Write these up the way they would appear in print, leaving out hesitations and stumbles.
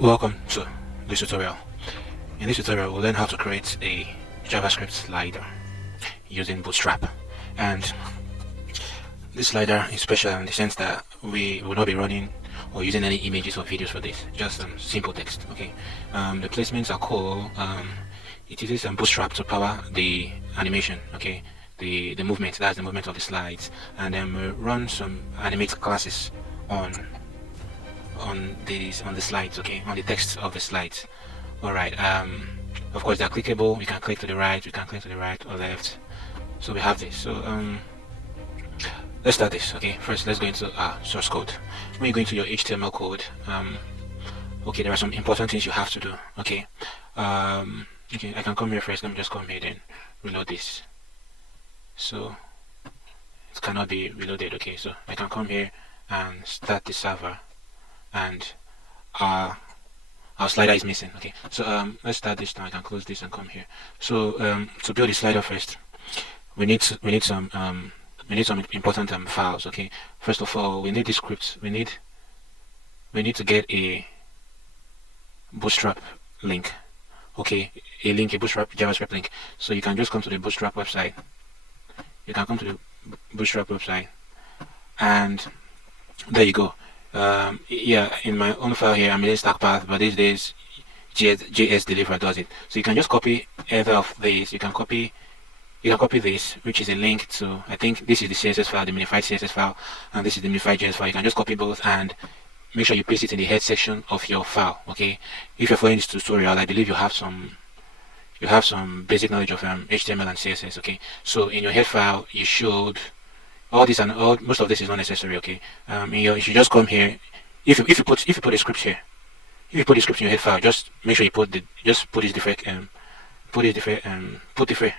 Welcome to this tutorial. In this tutorial, we'll learn how to create a JavaScript slider using Bootstrap. And this slider is special in the sense that we will not be running or using any images or videos for this, just simple text. Okay. The placements are cool. It uses Bootstrap to power the animation. Okay. The movement, that's the movement of the slides, and then we run some animate classes on the slides, okay, on the text of the slides. All right. Of course, they're clickable. We can click to the right, we can click to the right or left. So we have this. So let's start this. Okay, first let's go into source code. When you go into your HTML code, okay, there are some important things you have to do. Okay. Okay, I can come here first. Let me just come here, then reload this. So it cannot be reloaded. Okay, so I can come here and start the server, and our slider is missing. Okay, so let's start this now. I can close this and come here. So to build the slider first, we need some important files. Okay, first of all, we need the scripts. We need to get a Bootstrap link. Okay, a Bootstrap JavaScript link. So you can just come to the Bootstrap website. You can come to the Bootstrap website, and there you go. Yeah, in my own file here I'm in stack path, but these days JS deliver does it. So you can just copy either of these. You can copy this, which is a link to, I think this is the CSS file, the minified CSS file, and this is the minified JS file. You can just copy both and make sure you paste it in the head section of your file. Okay, if you're following this tutorial, I believe you have some basic knowledge of HTML and CSS. Okay, so in your head file you should, all this and all, most of this is not necessary. Okay, you should just come here. If you put a script here, if you put the script in your head file, just make sure you put this defect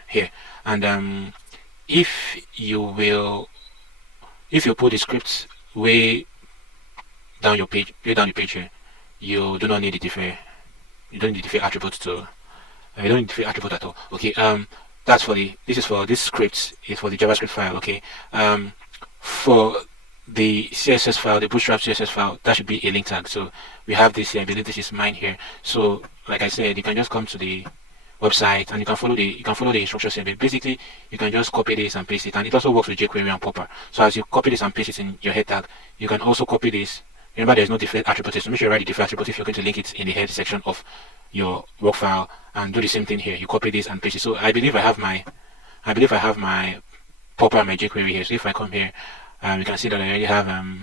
here. And if you put the script way down your page here, you do not need the defer. You don't need the defer attribute to. You don't need the defer attribute at all. Okay. That's for this script is for the JavaScript file. Okay. For the CSS file, the Bootstrap CSS file, that should be a link tag. So we have this here. I believe this is mine here. So like I said, you can just come to the website and you can follow the instructions here. But basically, you can just copy this and paste it, and it also works with jQuery and Popper. So as you copy this and paste it in your head tag, you can also copy this. Remember, there's no default attribute, so make sure you write the default attribute if you're going to link it in the head section of your work file, and do the same thing here. You copy this and paste it. So I believe I have my Popper and my jQuery here. So if I come here, you can see that I already have I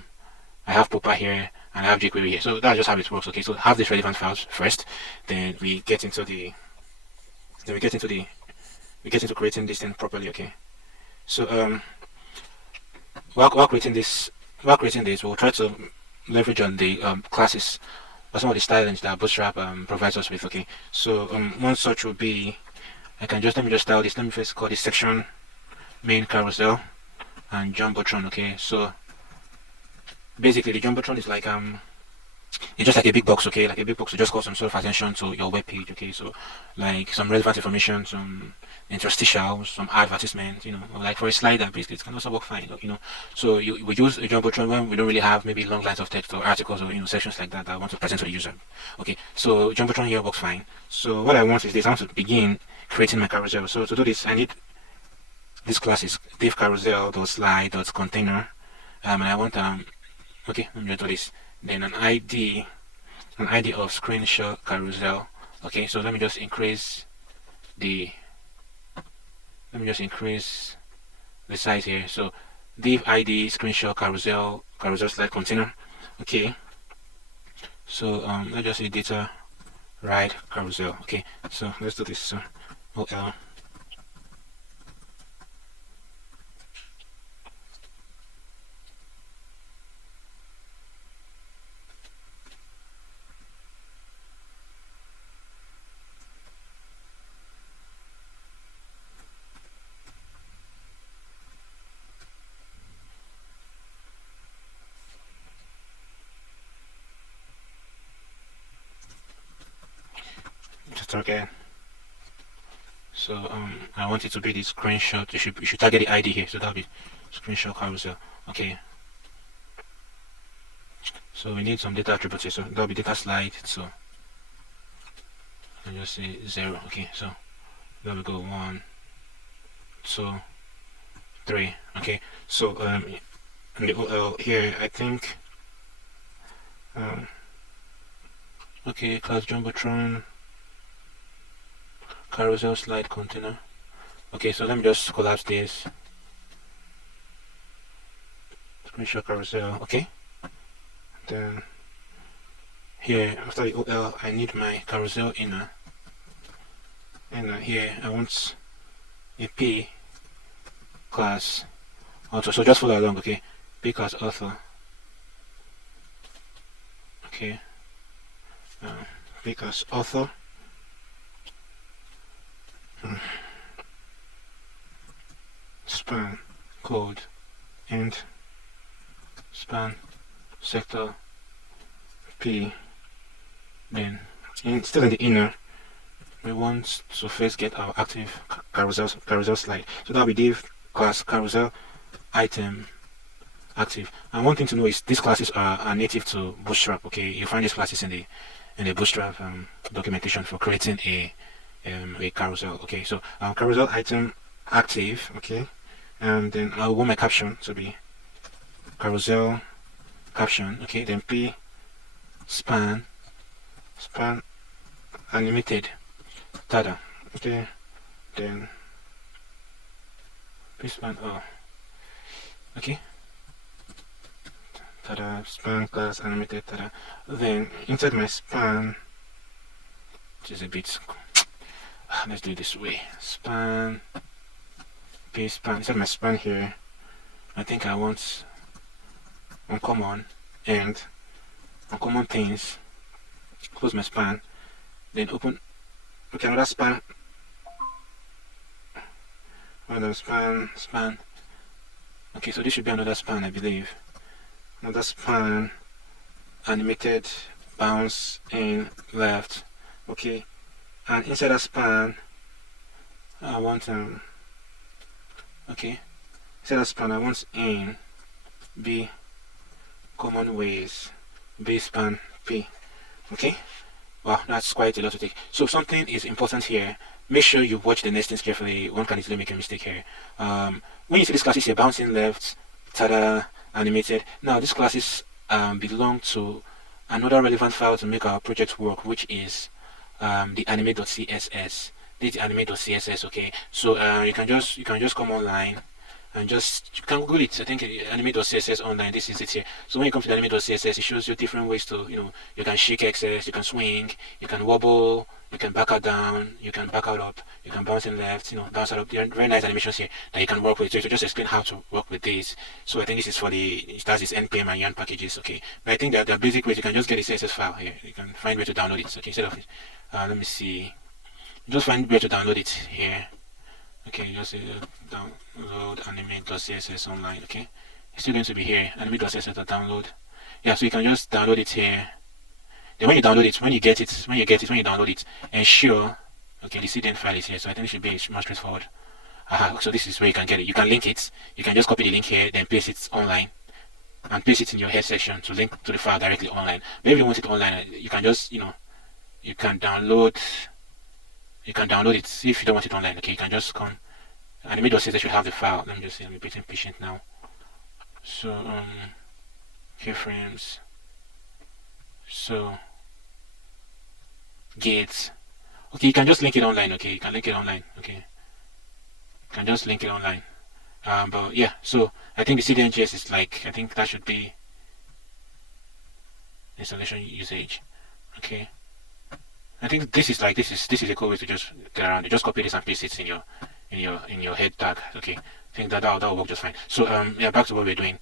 have Popper here and I have jQuery here. So that's just how it works. Okay, so have these relevant files first, then we get into creating this thing properly. Okay, so while creating this, we'll try to leverage on the classes or some of the stylings that Bootstrap provides us with. Okay, so one such will be, let me just style this. Let me first call this section main carousel and jumbotron. Okay, so basically the jumbotron is like it's just like a big box. Okay, like a big box to just call some sort of attention to your web page. Okay, so like some relevant information, some interstitials, some advertisements, you know, or like for a slider basically it can also work fine, you know. So we use a jumbotron when we don't really have maybe long lines of text or articles or, you know, sections like that I want to present to the user. Okay, so jumbotron here works fine. So what I want is this. I want to begin creating my carousel. So to do this, I need this class is div carousel.slide.container, and I want okay, let me just do this. Then an ID of screenshot carousel. Okay, so let me just increase the size here. So div ID screenshot carousel slide container. Okay, so let's just say data right carousel. Okay, so let's do this. So OL. Okay, so I want it to be the screenshot. You should target the ID here, so that'll be screenshot carousel. Okay, so we need some data attributes here, so that'll be data slide. So and just say 0. Okay, so there we go. 1, 2, 3. Okay, so in the OL here, I think okay, class jumbotron, carousel, slide, container. Okay, so let me just collapse this. Screenshot carousel. Okay, then here after the OL, I need my carousel inner, and here I want a P class author. So just follow along. Okay, P class author. Okay, P class author. Span code and span sector P. Then still in the inner, we want to first get our active carousel slide. So that we div class carousel item active. And one thing to know is these classes are native to Bootstrap. Okay, you find these classes in the Bootstrap documentation for creating a carousel. Okay, so carousel item active. Okay, and then I want my caption to be carousel caption. Okay, then P span animated tada. Okay, then P span okay, tada span class animated tada. Then inside my span, which is a bit let's do it this way, span P span. Inside my span here, I think I want uncommon and uncommon things. Close my span, then open. Okay, another span, span. Okay, so this should be another span, I believe. Another span, animated bounce in left. Okay, and inside that span, I want okay, inside that span I want in B common ways B span P. Okay, wow, that's quite a lot to take. So something is important here. Make sure you watch the nestings carefully. One can easily make a mistake here. When you see these classes here, bouncing left, tada, animated. Now these classes belong to another relevant file to make our project work, which is the animate.css. This is animate.css. Okay, so you can just come online and you can Google it. I think animate.css online. This is it here. So when you come to the animate.css, it shows you different ways to, you can shake access, you can swing, you can wobble, you can back out down, you can back out up, you can bounce in left, bounce out up. There are very nice animations here that you can work with. So to just explain how to work with this. So I think this is for it starts this npm and yarn packages. Okay, but I think that there are basic ways. You can just get the CSS file here. You can find where to download it. Okay, instead of it, let me see. Just find where to download it here. Okay, just download animate.css online. Okay, it's still going to be here. Animate.css download. Yeah, so you can just download it here. Then when you download it, when you download it, ensure okay the CDN file is here. So I think it should be more straightforward. So this is where you can get it. You can link it. You can just copy the link here, then paste it online, and paste it in your head section to link to the file directly online. But if you want it online, you can just you can download. You can download it if you don't want it online. Okay, you can just come. Animate.css should have the file. Let me just say I'm a bit impatient now. So keyframes. So gates. Okay, you can just link it online. Okay, you can link it online. Okay, you can just link it online. But yeah, so I think the CDN.js is like, I think that should be installation usage. Okay. I think this is a cool way to just get around it. Just copy this and paste it in your head tag. Okay, I think that'll work just fine. So yeah, back to what we're doing.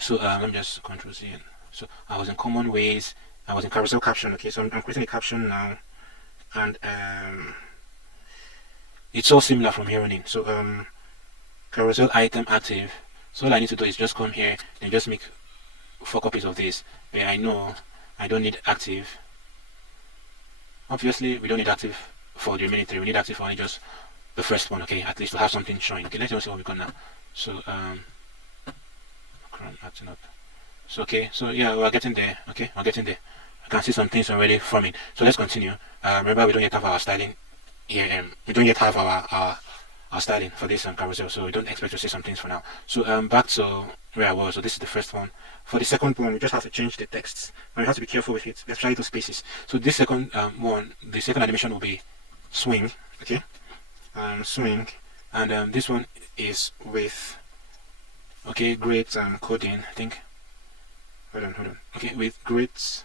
So let me just Control C. So I was in common ways. I was in carousel caption. Okay, so I'm creating a caption now, and it's all similar from here on in. So carousel item active. So all I need to do is just come here and just make 4 copies of this. But I know I don't need active. Obviously, we don't need active for the remaining 3. We need active for only just the first one. Okay, at least to have something showing. Okay, let's see what we got now. So Chrome acting up. So okay, so yeah, we're getting there. Okay, we're getting there. I can see some things already forming. So let's continue. Remember, we don't yet have our styling here, and we don't yet have our styling for this carousel, so we don't expect to see some things for now. So back to where I was. So this is the first one. For the second one, we just have to change the text. Now you have to be careful with it, especially those spaces. So this second one, the second animation will be swing. Okay, swing, and this one is with great coding. I think. Hold on. Okay, with great.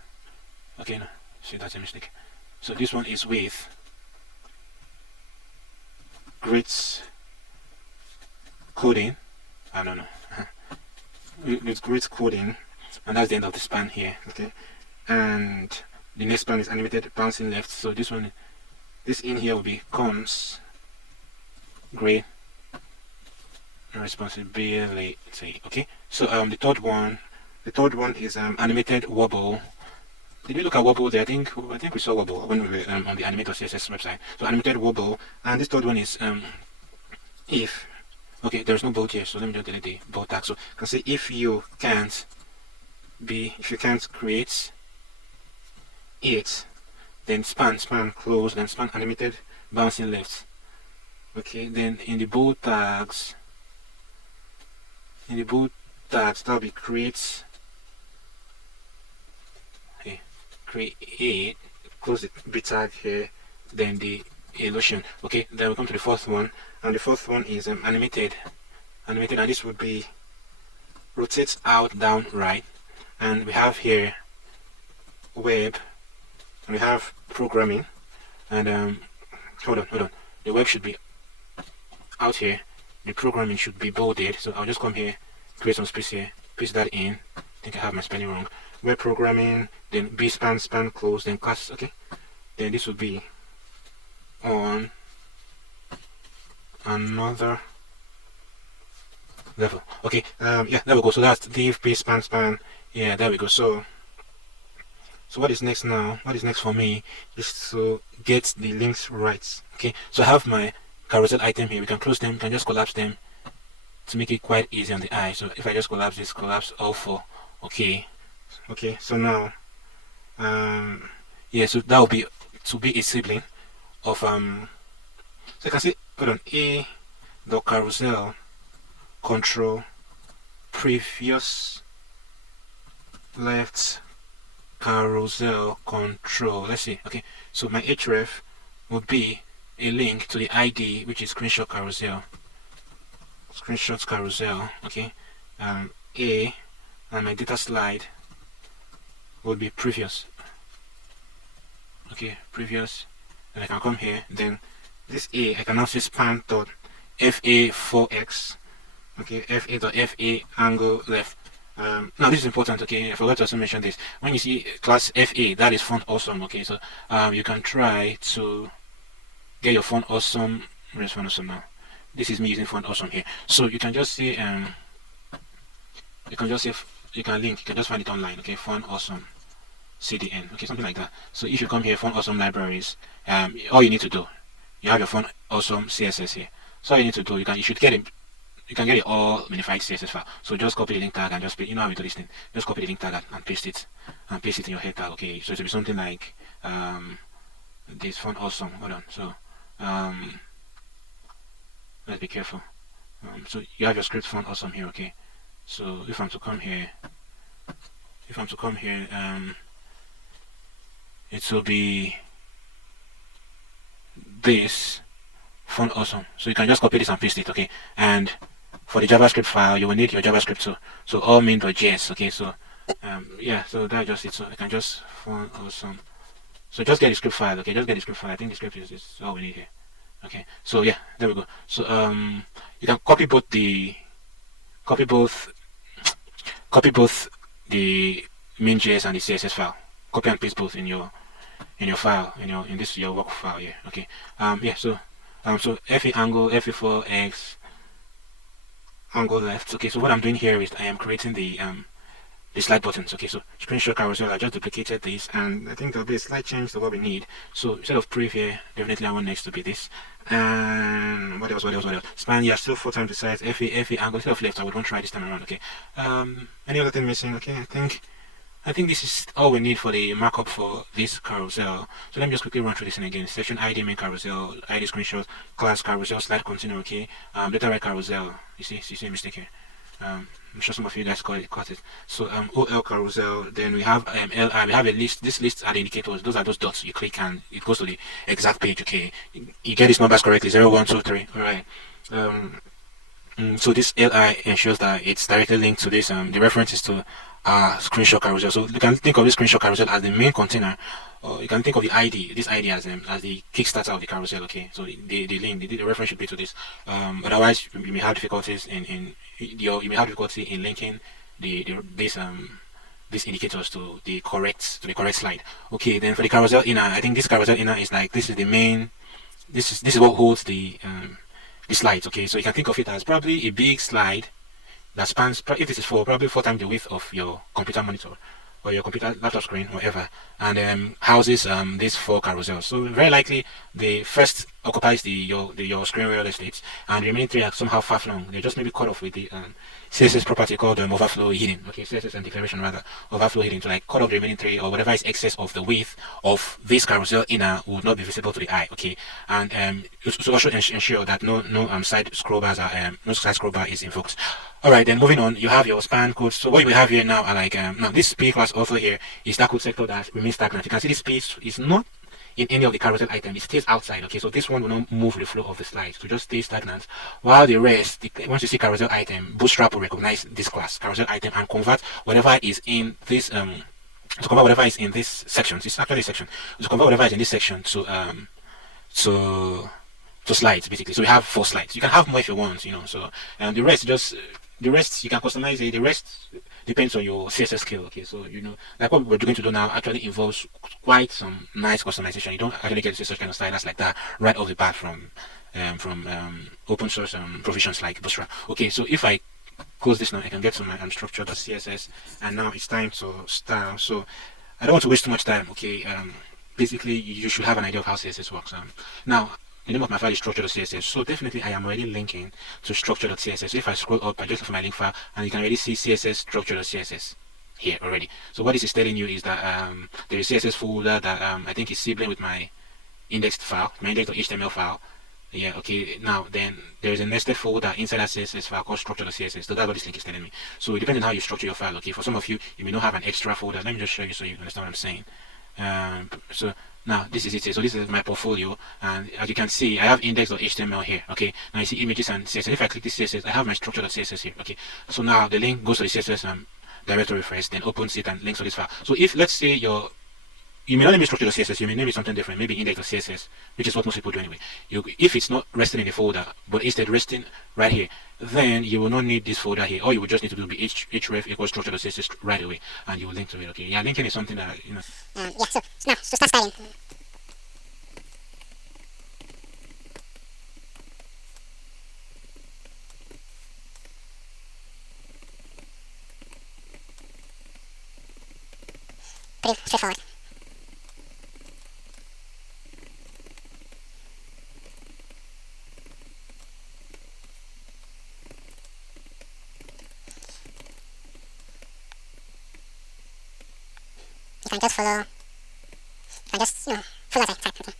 Okay, no, see, that's a mistake. So this one is with great coding. I don't know. With great coding, and that's the end of the span here. Okay, and the next span is animated bouncing left. So this one, this in here will be cons great responsibility. Okay, so the third one is animated wobble. Did we look at wobble there? I think we saw wobble when we were on the animate.css website. So animated wobble, and this third one is if. Okay, there's no bold here, so let me just delete the bold tag. So you can say if you can't create it, then span close, then span animated bouncing left. Okay, then in the bold tags that'll be create, close the b tag here, then the illusion. Okay, then we come to the fourth one, and the fourth one is animated, and this would be rotate out, down, right, and we have here web, and we have programming, and hold on, the web should be out here, the programming should be bolded. So I'll just come here, create some space here, paste that in. I think I have my spelling wrong. Web programming, then b span close, then class. Okay, then this would be on another level. Okay, yeah, there we go. So that's div b span. Yeah, there we go. So what is next now? What is next for me is to get the links right. Okay, so I have my carousel item here. We can close them, we can just collapse them to make it quite easy on the eye. So if I just collapse this, collapse all four. Okay, so now yeah, so that will be to be a sibling of so you can see, hold on, a the carousel control previous left carousel control. Let's see. Okay, so my href would be a link to the ID, which is screenshot carousel. Okay, a, and my data slide would be previous. Okay, previous, and I can come here. Then this a, I can now say span dot fa4x. Okay, fa angle left. Now this is important. Okay, I forgot to also mention this. When you see class fa, that is FontAwesome. Okay, so you can try to get your FontAwesome. Where's FontAwesome now? This is me using FontAwesome here. So you can just say you can just find it online. Okay, FontAwesome CDN. Okay, something like that. So if you come here, FontAwesome libraries, all you need to do, you have your FontAwesome CSS here. So all you need to do, you can get it all minified CSS file. So just copy the link tag and just paste. You know how we do this thing. Just copy the link tag and paste it in your head tag. Okay, so it will be something like this FontAwesome. Hold on. So let's be careful. So you have your script FontAwesome here. Okay, so if I'm to come here, it will be this FontAwesome. So you can just copy this and paste it. Okay, and for the JavaScript file, you will need your JavaScript too. So all main.js. Okay, so yeah, so that's just it. So I can just FontAwesome. So just get the script file. Okay, just get the script file. I think the script is all we need here. Okay, so yeah, there we go. So you can copy both the main.js and the CSS file. Copy and paste both in your file, in this your work file here. Okay, yeah, so fa angle, fa4x angle left. Okay, so what I'm doing here is I am creating the slide buttons. Okay, so screenshot carousel, I just duplicated this, and I think there'll be a slight change to what we need. So instead of prev here, definitely I want next to be this. And what else? Span, yeah, still 4 times the size. Fa angle, instead of left, I would want to try this time around. Okay, any other thing missing? Okay, I think I think this is all we need for the markup for this carousel. So let me just quickly run through this thing again. Section ID main carousel, ID screenshot, class carousel, slide container, okay. Data right carousel. You see a mistake here. I'm sure some of you guys caught it. So OL carousel, then we have LI, we have a list. This list are the indicators. Those are those dots you click and it goes to the exact page, okay. You get these numbers correctly, 0, 1, 2, 3. Alright. So this LI ensures that it's directly linked to this. The reference is to screenshot carousel. So you can think of this screenshot carousel as the main container, or you can think of the ID, this ID as the kickstarter of the carousel. Okay, so the link, the reference should be to this. Otherwise, you may have difficulties you may have difficulty in linking these indicators to the correct slide. Okay, then for the carousel inner, I think this carousel inner is like this is the main. This is what holds the slides. Okay, so you can think of it as probably a big slide that spans, if this is probably 4 times the width of your computer monitor or your computer laptop screen, whatever, and houses these 4 carousels. So very likely the first occupies your screen real estate, and the remaining 3 are somehow far flung. They're just maybe cut off with the CSS property called overflow hidden. Okay, CSS and declaration rather, overflow hidden, to like cut off the remaining 3, or whatever is excess of the width of this carousel inner would not be visible to the eye. Okay, and so also ensure that no side scroll bars are no side scroll bar is invoked. Alright, then moving on, you have your span codes. So what we have here now are like now this P class also here is that code sector that remains stagnant. You can see this piece is not in any of the carousel items, it stays outside. Okay, so this one will not move the flow of the slides, to just stay stagnant, while the rest, once you see carousel item, Bootstrap will recognize this class carousel item and convert whatever is in this to convert whatever is in this section. It's actually a section. To convert whatever is in this section to slides, basically. So we have 4 slides. You can have more if you want, you know. So the rest you can customize it. The rest depends on your CSS skill. Okay, so you know, like what we're going to do now actually involves quite some nice customization. You don't actually get to see such kind of styles like that right off the bat from open source provisions like Bootstrap. Okay, so if I close this now, I can get to my structure.css, and now it's time to style. So I don't want to waste too much time. Okay, basically you should have an idea of how CSS works. Now the name of my file is structure.css, so definitely I am already linking to structure.css. So if I scroll up, I just look for my link file, and you can already see CSS structure.css here already. So what this is telling you is that there is CSS folder that I think is sibling with my indexed file, my index.html file. Yeah, okay, now then there is a nested folder inside that CSS file called structure.css. So that's what this link is telling me. So depending on how you structure your file, okay, for some of you, you may not have an extra folder. Let me just show you so you understand what I'm saying. So now this is it. So this is my portfolio, and as you can see, I have index.html here. Okay, now you see images and CSS. If I click this CSS, I have my structure.css here. Okay, so now the link goes to the CSS directory first, then opens it and links to this file. So if let's say you may not name it structure.css, you may name it something different, maybe index.css, which is what most people do anyway. If it's not resting in the folder, but instead resting right here, then you will not need this folder here. All you will just need to do will be href equals structure.css right away, and you will link to it. Okay, yeah, linking is something that, you know. Yeah, so now, to start styling. Pretty straightforward. You can just follow, you can just, follow as I type, okay.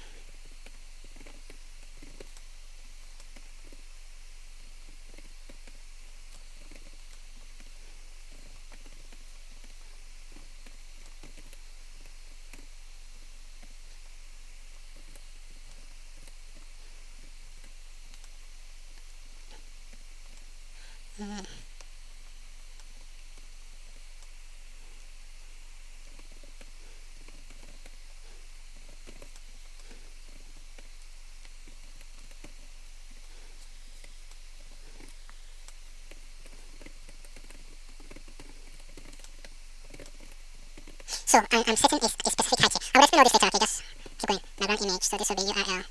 So I'm setting a specific height here. I will explain all this later, okay, just keep going. Background image, so this will be URL.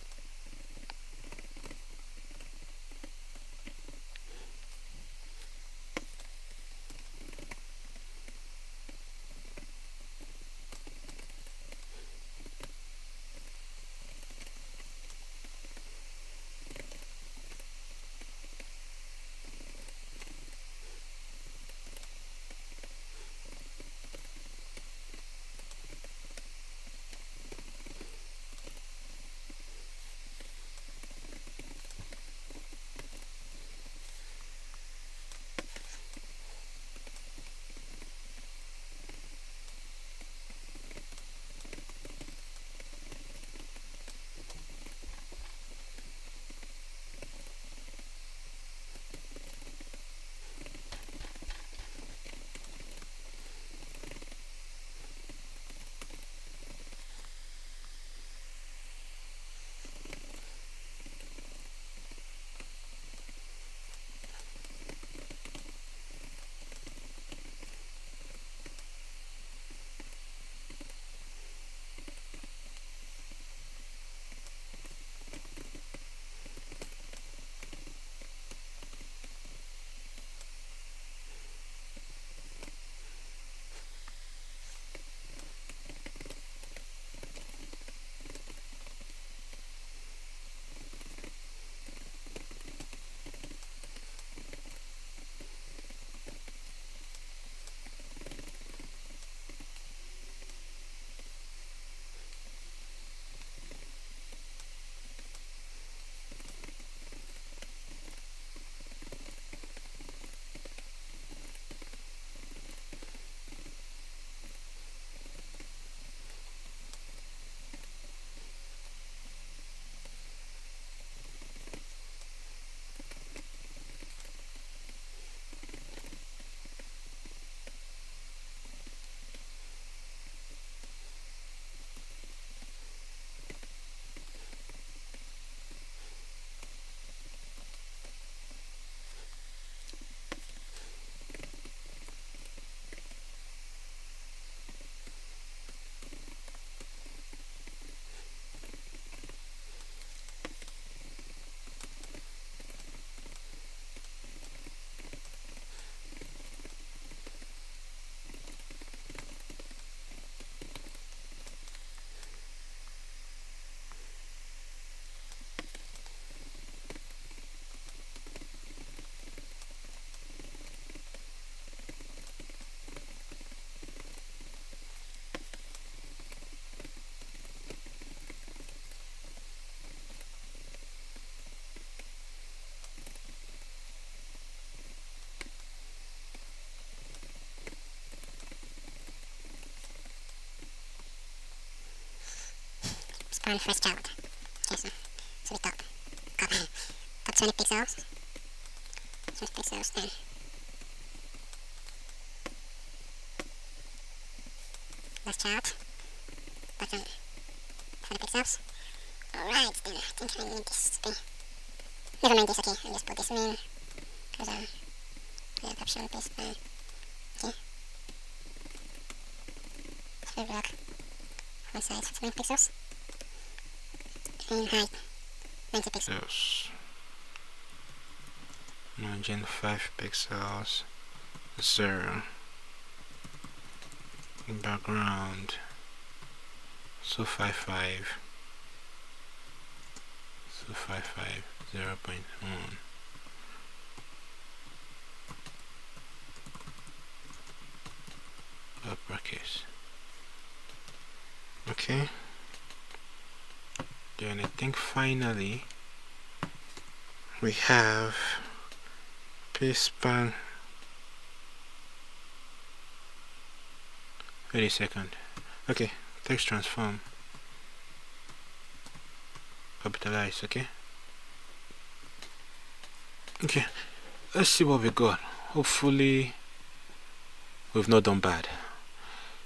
font first child. Okay, so we top 20 pixels. 20 pixels and last child. Bottom 20 pixels. Alright, then I think I need this to be. Never mind this, okay, I'll just put this in. Because yeah, caption paste okay. Slid block. Font size 20 pixels. And height 90 pixels. Margin 5 pixels. 0. Background. So 55. So 55 0.1. Uppercase. Okay. Then I think finally we have paste span. Wait a second. Okay, text transform. Capitalize, okay? Okay, let's see what we got. Hopefully we've not done bad.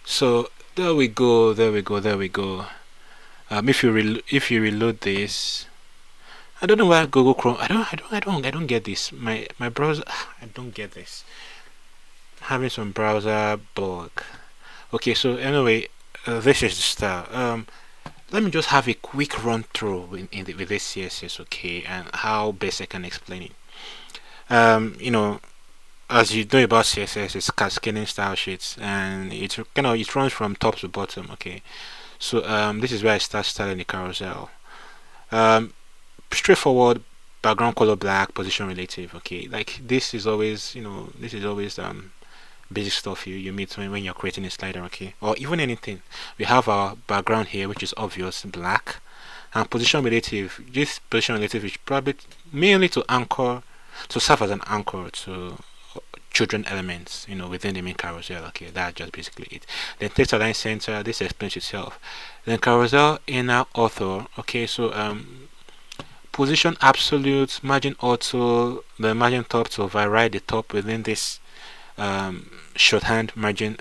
So there we go. If you reload this, I don't know why Google Chrome. I don't get this. My browser. I don't get this. I'm having some browser bug. Okay, so anyway, this is the style. Let me just have a quick run through with this CSS, okay, and how best I can explain it. You know, as you know about CSS, it's cascading style sheets, and it runs from top to bottom, okay. So this is where I start styling the carousel. Straightforward, background color black, position relative, okay. Like this is always basic stuff you meet when you're creating a slider, okay, or even anything. We have our background here, which is obvious, black, and position relative. This position relative is probably mainly to serve as an anchor to children elements, within the main carousel. Okay, that's just basically it. Then text align center, this explains itself. Then carousel inner author, okay, so position absolute, margin auto, the margin top to override the top within this shorthand margin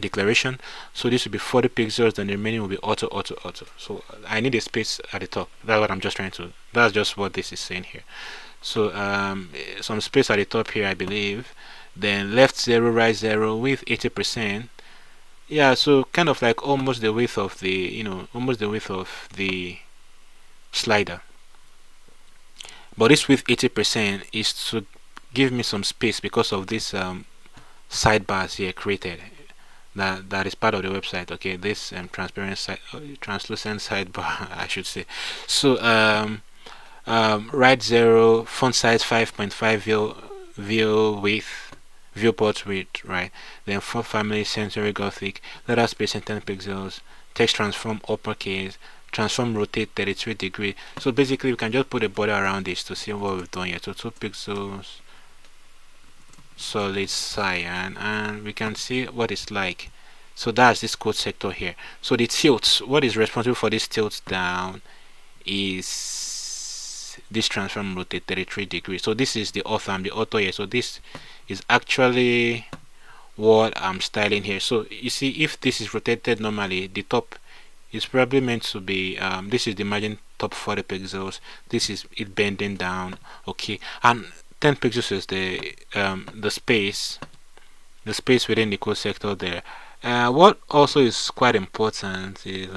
declaration. So this will be 40 pixels, then the remaining will be auto. So I need a space at the top. That's what I'm just trying to. That's just what this is saying here. So some space at the top here, I believe. Then left 0, right 0, width 80%. Yeah, so kind of like almost the width of the slider. But this width 80% is to give me some space because of this sidebars here created. That is part of the website. Okay, this translucent sidebar, I should say. So right 0, font size 5.5 viewport width, right? Then font family sensory gothic, letter spacing 10 pixels, text transform uppercase, transform rotate 33 degrees. So basically we can just put a border around this to see what we've done here. So 2 pixels, solid cyan, and we can see what it's like. So that's this code sector here. So the tilt, what is responsible for this tilt down is this transform rotate 33 degrees. So this is the author, I'm the author here. So this is actually what I'm styling here. So you see, if this is rotated normally, the top is probably meant to be this is the margin top 40 pixels, this is it bending down, okay, and 10 pixels is the space within the code sector there. What also is quite important is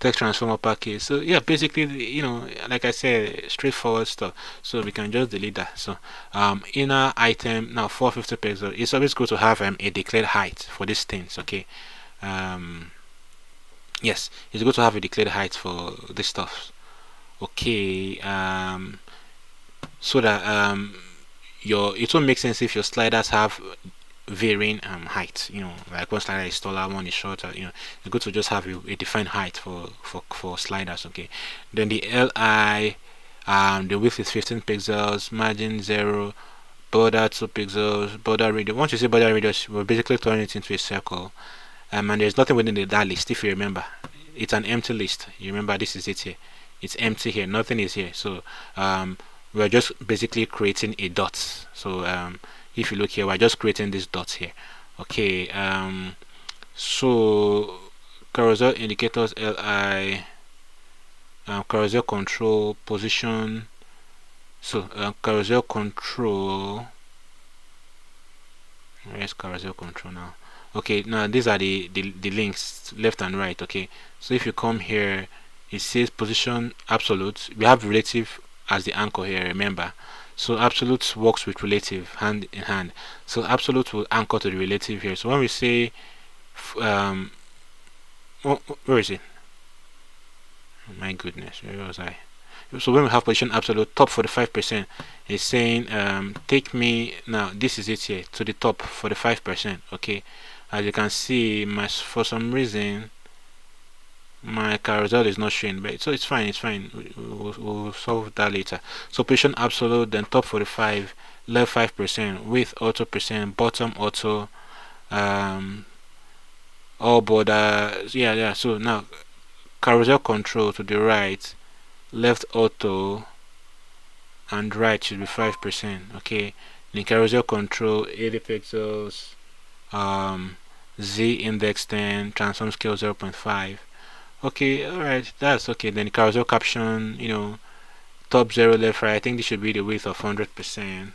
text transform uppercase. So yeah, basically, like I said, straightforward stuff. So we can just delete that. So inner item now 450 pixels. It's always good to have a declared height for these things, okay. Yes, it's good to have a declared height for this stuff, okay. So that it will make sense if your sliders have varying height, like one slider is taller, one is shorter. It's good to just have a defined height for sliders, okay. Then the li, the width is 15 pixels, margin 0, border 2 pixels, border radius. Once you say border radius, we're basically turning it into a circle, and there's nothing within that list, if you remember. it's an empty list. You remember, this is it here. It's empty here, nothing is here. So we're just basically creating a dot. So if you look here, we're just creating this dot here. Okay, so carousel indicators li, carousel control position. So carousel control, where's carousel control now? Okay, now these are the links left and right. Okay, so if you come here, it says position absolute. We have relative as the anchor here, remember. So absolute works with relative hand in hand. So absolute will anchor to the relative here. So when we say where is it? Oh my goodness, where was I? So when we have position absolute top 45%, it's saying take me, now this is it here, to the top 45%. Okay, as you can see, for some reason my carousel is not showing, but so it's fine, we'll solve that later. So position absolute, then top 45, left 5%, width auto percent, bottom auto, all border, yeah. So now carousel control to the right, left auto, and right should be 5%. Okay, then carousel control 80 pixels, z index 10, transform scale 0.5. okay, all right, that's okay. Then carousel caption, top 0, left, right. I think this should be the width of 100%.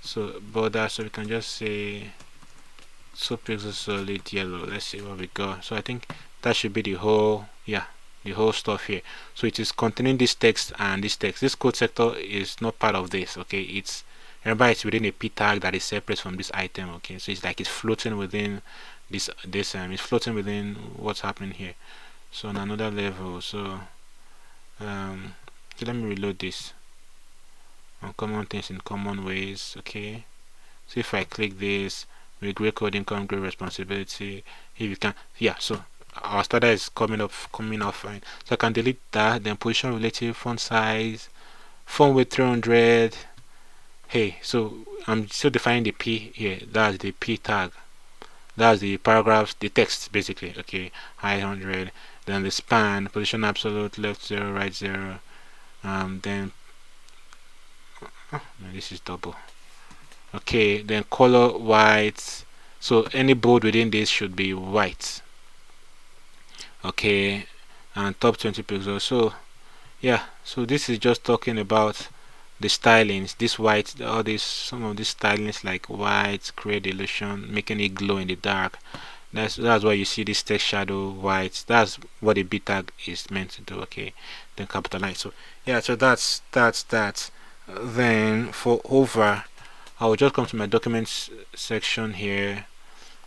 So border, so we can just say 2 pixels solid yellow. Let's see what we got. So I think that should be the whole, the whole stuff here. So it is containing this text and this text. This code sector is not part of this. Okay, it's, remember, it's within a p tag that is separate from this item. Okay, so it's like it's floating within this it's floating within what's happening here. So on another level, so let me reload this. Uncommon things in common ways. Okay, so if I click this, with great coding come great responsibility. If you can, so our starter is coming off fine. So I can delete that. Then position relative, font size, font width 300. Hey, so I'm still defining the p here. That's the p tag. That's the paragraphs, the text basically. Okay, high 100. Then the span, position absolute, left 0, right 0. Then no, this is double. Okay, then color white. So any bold within this should be white. Okay, and top 20 pixels. So so this is just talking about the stylings, this white, all this, some of these stylings like white, create illusion, making it glow in the dark. That's why you see this text shadow white. That's what a b tag is meant to do. Okay, then capitalize. So so that's that. Then for over, I will just come to my documents section here,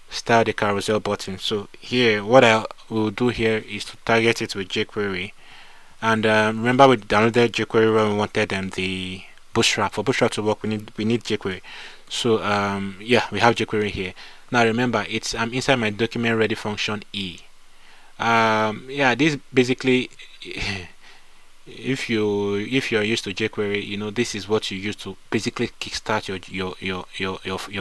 style the carousel button. So here, what I will do here is to target it with jQuery. And remember, we downloaded jQuery when we wanted the bootstrap. For bootstrap to work, we need jQuery. So we have jQuery here. Now remember, it's inside my document ready function e. This basically if you're used to jQuery, this is what you use to basically kickstart your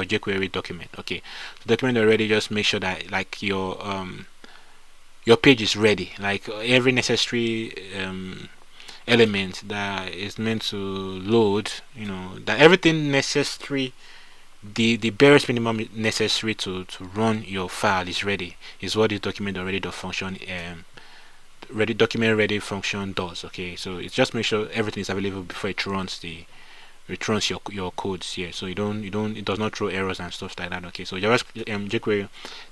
jQuery document. Okay, the document already, just make sure that like your page is ready, like every necessary element that is meant to load, that everything necessary, the barest minimum necessary to run your file is ready, is what this document already does function document ready function does. Okay, so it's just make sure everything is available before it runs your codes here, so it does not throw errors and stuff like that. Okay, so jQuery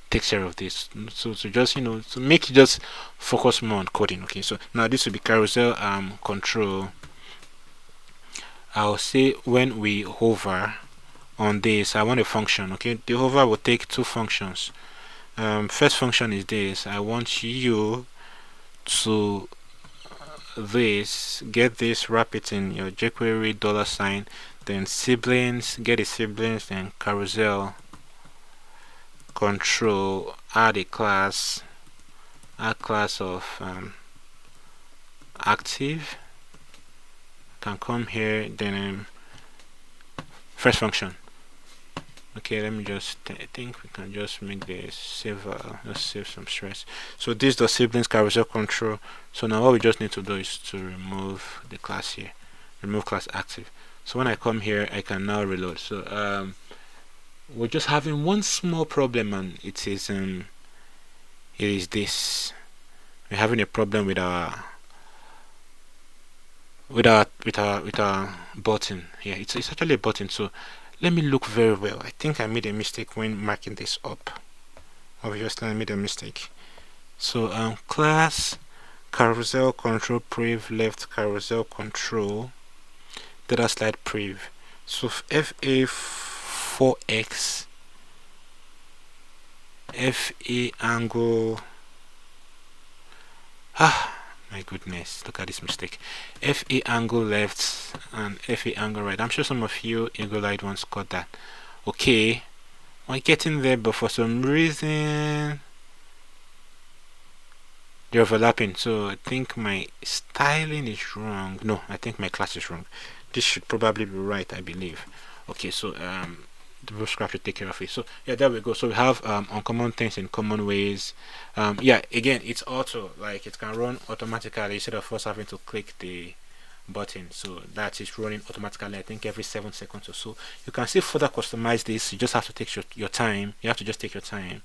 takes care of this, so just to make you just focus more on coding. Okay, so now this will be carousel control. I'll say when we hover on this, I want a function. Okay, the hover will take two functions. First function is this. I want you to get this, wrap it in your jQuery $, then siblings, get a siblings, then carousel control, add class of active. Can come here, then first function. Okay, let me just I think we can just make this save. Let's save some stress. So this is the siblings carousel control. So now what we just need to do is to remove the class here, remove class active. So when I come here, I can now reload. So we're just having one small problem, and it is this. We're having a problem with our button. Yeah, it's actually a button. So let me look very well. I think I made a mistake when marking this up. Obviously I made a mistake. So class carousel control prev left carousel control data slide prev. So FA4x FA angle my goodness, look at this mistake. FA angle left and FA angle right. I'm sure some of you eagle-eyed ones got that. Okay, I'm getting there, but for some reason they're overlapping. So I think my styling is wrong. No, I think my class is wrong. This should probably be right, I believe. Okay, so the bootstrap should take care of it. So yeah, there we go. So we have uncommon things in common ways. Yeah, again, it's auto, like it can run automatically instead of us having to click the button. So that is running automatically, I think every 7 seconds or so. You can still further customize this. You just have to take your time. You have to just take your time,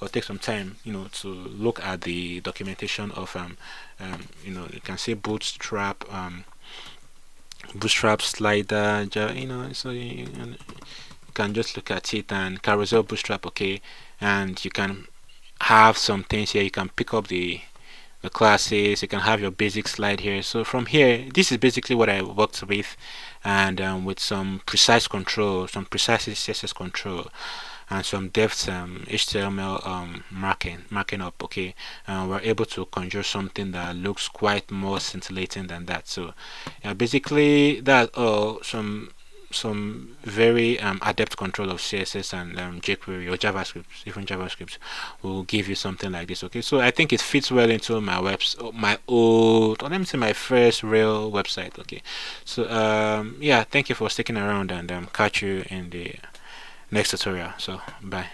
or take some time, you know, to look at the documentation of you know, you can say bootstrap slider, you know, so you can just look at it, and carousel bootstrap, okay, and you can have some things here. You can pick up the classes, you can have your basic slide here. So from here, this is basically what I worked with, and with some precise control, some precise CSS control, and some depth HTML marking up, okay, we're able to conjure something that looks quite more scintillating than that. So yeah, basically that some very adept control of CSS and jQuery or JavaScript, even JavaScript, will give you something like this. Okay, so I think it fits well into my old, or let me say my first real website. Okay, so yeah, thank you for sticking around, and catch you in the next tutorial. So bye.